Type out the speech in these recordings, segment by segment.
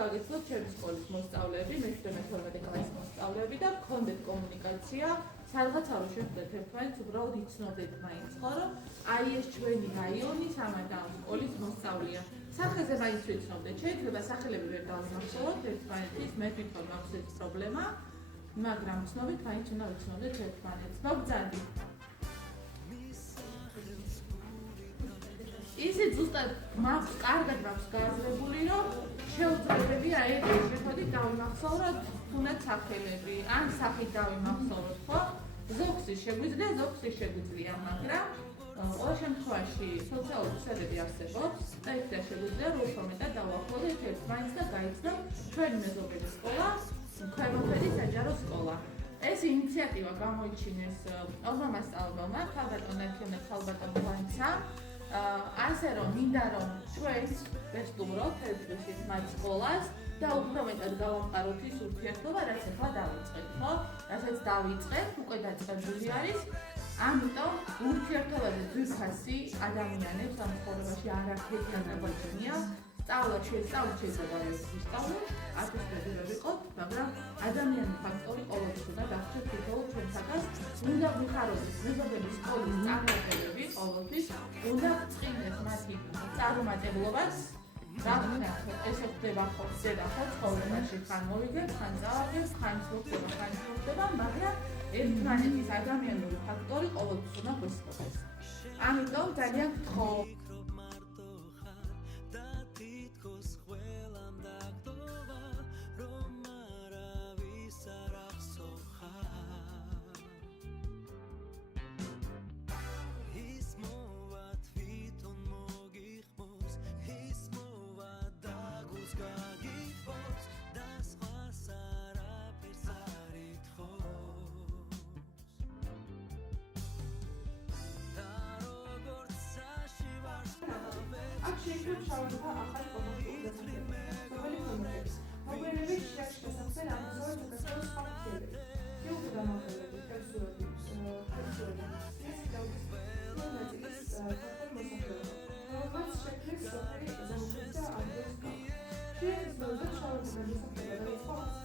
გაგეცნოთ ჩემი სკოლის მოსწავლეები, მე-12 კლასის მოსწავლეები და გქონდეთ კომუნიკაცია, სადღაც არ შეხვდეთ ერთმანეთს, უბრალოდ იცნობდეთ მაინც, ხო, რომ აი ეს ჩვენი რაიონის ამადამ სკოლის მოსწავლეა. სახეზე მაინც ვიცნობდეთ, შეიძლება სახელები ვერ დავიმახსოვროთ ერთმანეთის, მე თვითონ მაქვს ეს პრობლემა, მაგრამ ცნობით მაინც უნდა ვიცნობდეთ ერთმანეთს. მოგძანდი. ისიც ზუსტად მაქვს, კარგად მაქვს გააზრებული, რომ შეუძლებელია ეგრე მეთოდით დავიმახსოვროთ თუნდაც სახელები, ან სახით დავიმახსოვროთ, ხო? ზოგს შეგვიძლია, ზოგს შეგვიძლია, მაგრამ ყოველ შემთხვევაში სოციალური ქსელები არსებობს და იქიდან შეგვიძლია რომ უფრო მეტად დავახლოვდეთ ერთმანეთს და გაიცნოთ ჩვენი მეზობელი სკოლა, ქვემოქმედი საჯარო სკოლა. ეს ინიციატივა გამოიჩინეს ოღონდ მასწავლებელმა, ქალბატონ ნათლია ქალბატონ ვანცამ, ასე რომ მინდა რომ ჩვენს ვესტუმროთ ერთდროულად მათ სკოლას და უფრო მეტად გავამყაროთ ის ურთიერთობა, რაც ახლა დავიწყეთ, ხო? რასაც დავიწყეთ, უკვე დაწყებული არის. ამიტომ ურთიერთობაზე ძვირფასი ადამიანებს ამ ცხოვრებაში არაფერი არ დაგვაჩნია. სწავლა შეიძლება ვისწავლოთ, ათასი ვერ ვიყოთ, მაგრამ ადამიანური ფაქტორი ყოველთვის უნდა დავრჩეთ თითოეულ ჩვენთაგან. უნდა ვიხაროთ მეზობელი სკოლის წარმატებები ყოველთვის, უნდა ვწყინდეთ მათი წარუმატებლობას. ეს ხდება ხო ცხოვრებაში, ხან მოვიგებ, ხან დავაგებ, ხან ხდება, ხან ხდება, მაგრამ ერთმანეთის ადამიანური ფაქტორი ყოველთვის უნდა გვესწროს. ამიტომ ძალიან გთხოვ შეიძლება შევარდნა ახალი კომუნიკაციის დასაწყისი. სოფელი კომუნიკაციის. მოგვიანებით შეაშფოთებენ ამასოდეს უკეთეს ფაქტები. ფილმი დამახელებით, პერსონაჟები, ეს გავდის ფილმების ფაქტები მოსახლეობა. როგორც შექმნის სოფელი ზამთრისა ანდრესკა. შექმნის მოძრაობა შევარდნა მოსახლეობა და ის ფაქტს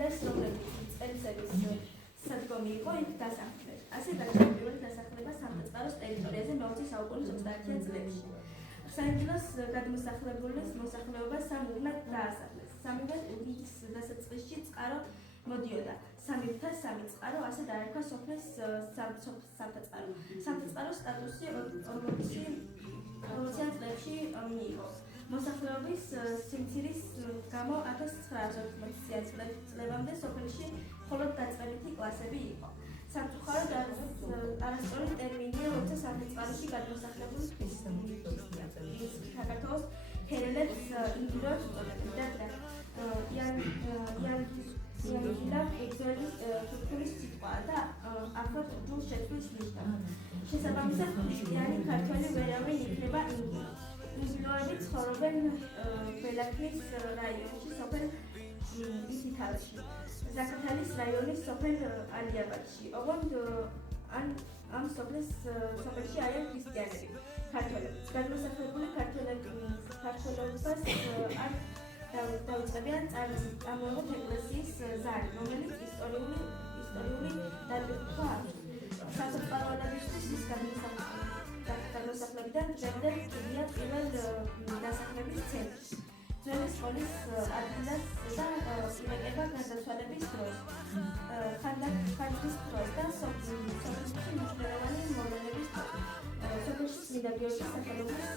ადგილას რომლებიც წელიწადის სადგომი იყო იქ დასახლდნენ. ასე დაიწყო პირველი დასახლება სამწუხაროს ტერიტორიაზე მე-20 საუკუნის 30-იან წლებში. საინგილოს გადმოსახლებული მოსახლეობა სამუდმად დაასახლეს. სამივე უდიდეს დასაწყისში წყარო მოდიოდა. 3.3 წყარო ასე დაერქვა სოფლის სამწუხარო. სამწუხაროს სტატუსი 40-იან წლებში მიიღო. მოსახლეობის სიმცირის გამო 1980 წლამდე სოფელში მხოლოდ დაწყებითი კლასები იყო. სამწუხაროდ არასწორი ტერმინია, როცა სამწუხაროში გადმოსახლებული საქართველოს ჰერელებს ინგილოს უწოდებდა. იანგილა ეძველი თურქულის სიტყვაა და ახლა თურქულ შეცვლის ნიშნა. შესაბამისად ქრისტიანი ქართველი ვერავინ იქნება ინგილი. ინგილოები ცხოვრობენ ბელაქნის რაიონში, სოფელ ისიქალში, ზაქათალის რაიონის სოფელ ალიაბადში. ოღონდ ამ სოფელში არიან ქრისტიანები, ქართველები. გადმოსახლებული ქართველობას არ დაუწყებიან წარმოებულ ეკლესიის ზარი, რომელიც ისტორიული დატვირთვა აქვს. სასოფლმოვანებისთვის ის გადმოსახლებიდან დღემდე კიდია პირველ დასახლების ცენტრი. ძველი სკოლის ადგილას და იმეტება გარდაცვალების დროს, ხანძრის დროს და სოფელში მნიშვნელოვანი მოვლენების დროს. სოფელში წმინდა გიორგის სახელობის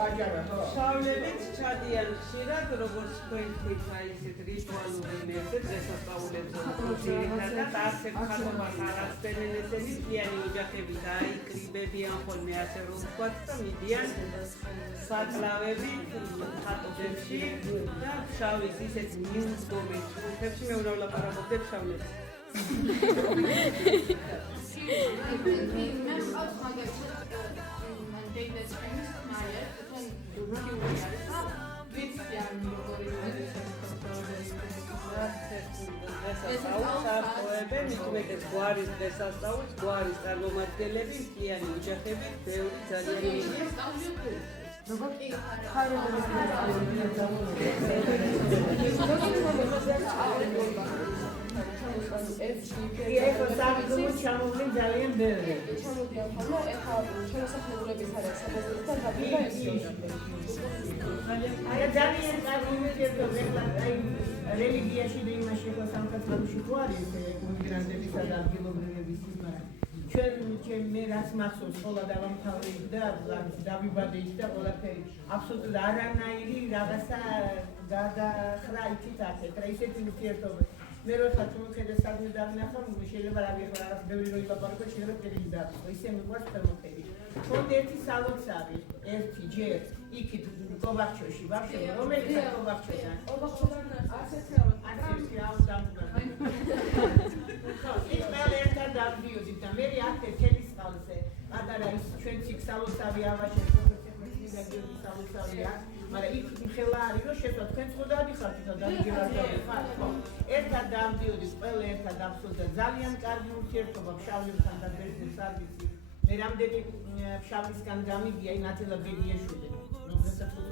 შავლებით ჩადიან ხშირად, როგორც თქვენ თქვით, აი ესეთ რიტუალური მეებზე დღესასწაულებზე ძირითადად ასეთ ხატობას არ ასწრებენ ესენი მთლიანი ოჯახები დაიკრიბებიან ხოლმე ასე რომ ვთქვათ და მიდიან საკლავები ხატობებში და შავის ისეთ მიუძღობენ ჯგუფებში მე უნდა ვლაპარაკობდეთ შავლებს. მithumetes გვარის დღესასწაულს გვარის წარმომადგენლები მთლიანი ოჯახები ბევრი ძალიან მიდიან ეხლა სამგზო ჩამოვიდა ძალიან ბევრი. ჩამოდიან ხოლმე ეხლა შემოსახლებულების არის საბაზროთა გაბება ეს აი ძალიან კარგი მეთოდია ეხლა აი რელიგიაში და იმაში ეხლა სამკაცრებში თუ არის იმიგრანტებისა და ადგილობრივების ის მაგრამ ჩვენ მე რაც მახსოვს ხოლმე დავამთავრე და დავიბადე ის და ყველაფერი აბსოლუტურად არანაირი რაღაცა გადახრა იქით აქეთ რა ისეთი ურთიერთობა მე როცა თუმცა სადმე დავინახავ შეიძლება რა ვიღა რაღაც ბევრი როი ლაპარაკო შეიძლება პირი დაწყო ისე მიყვარს თემოთები თუნდ ერთი სალოცავი ერთი ჯერ იქით კოვახჩოში ვახშე რომელიც კოვახჩოდან ოღონდ ასეთი ის მალერთა დავდიოდი და მე აქ თელის ხალხზე პატარა ის ჩვენ ციკ სალოცავი ავაშე და გიორგი სალოცავია მაგრამ იქ ხელა არის რომ შევა თქვენ ხო დაიხართ და დაგიგებათ ხარ ხო ერთად დავდიოდი ყველა ერთად აბსოლუტურად ძალიან კარგი ურთიერთობა ფშავლებთან და ბერძნებს არ ვიცი მე რამდენი ფშავლისგან გამიგია ნათელა ბედიაშვილი რომელსაც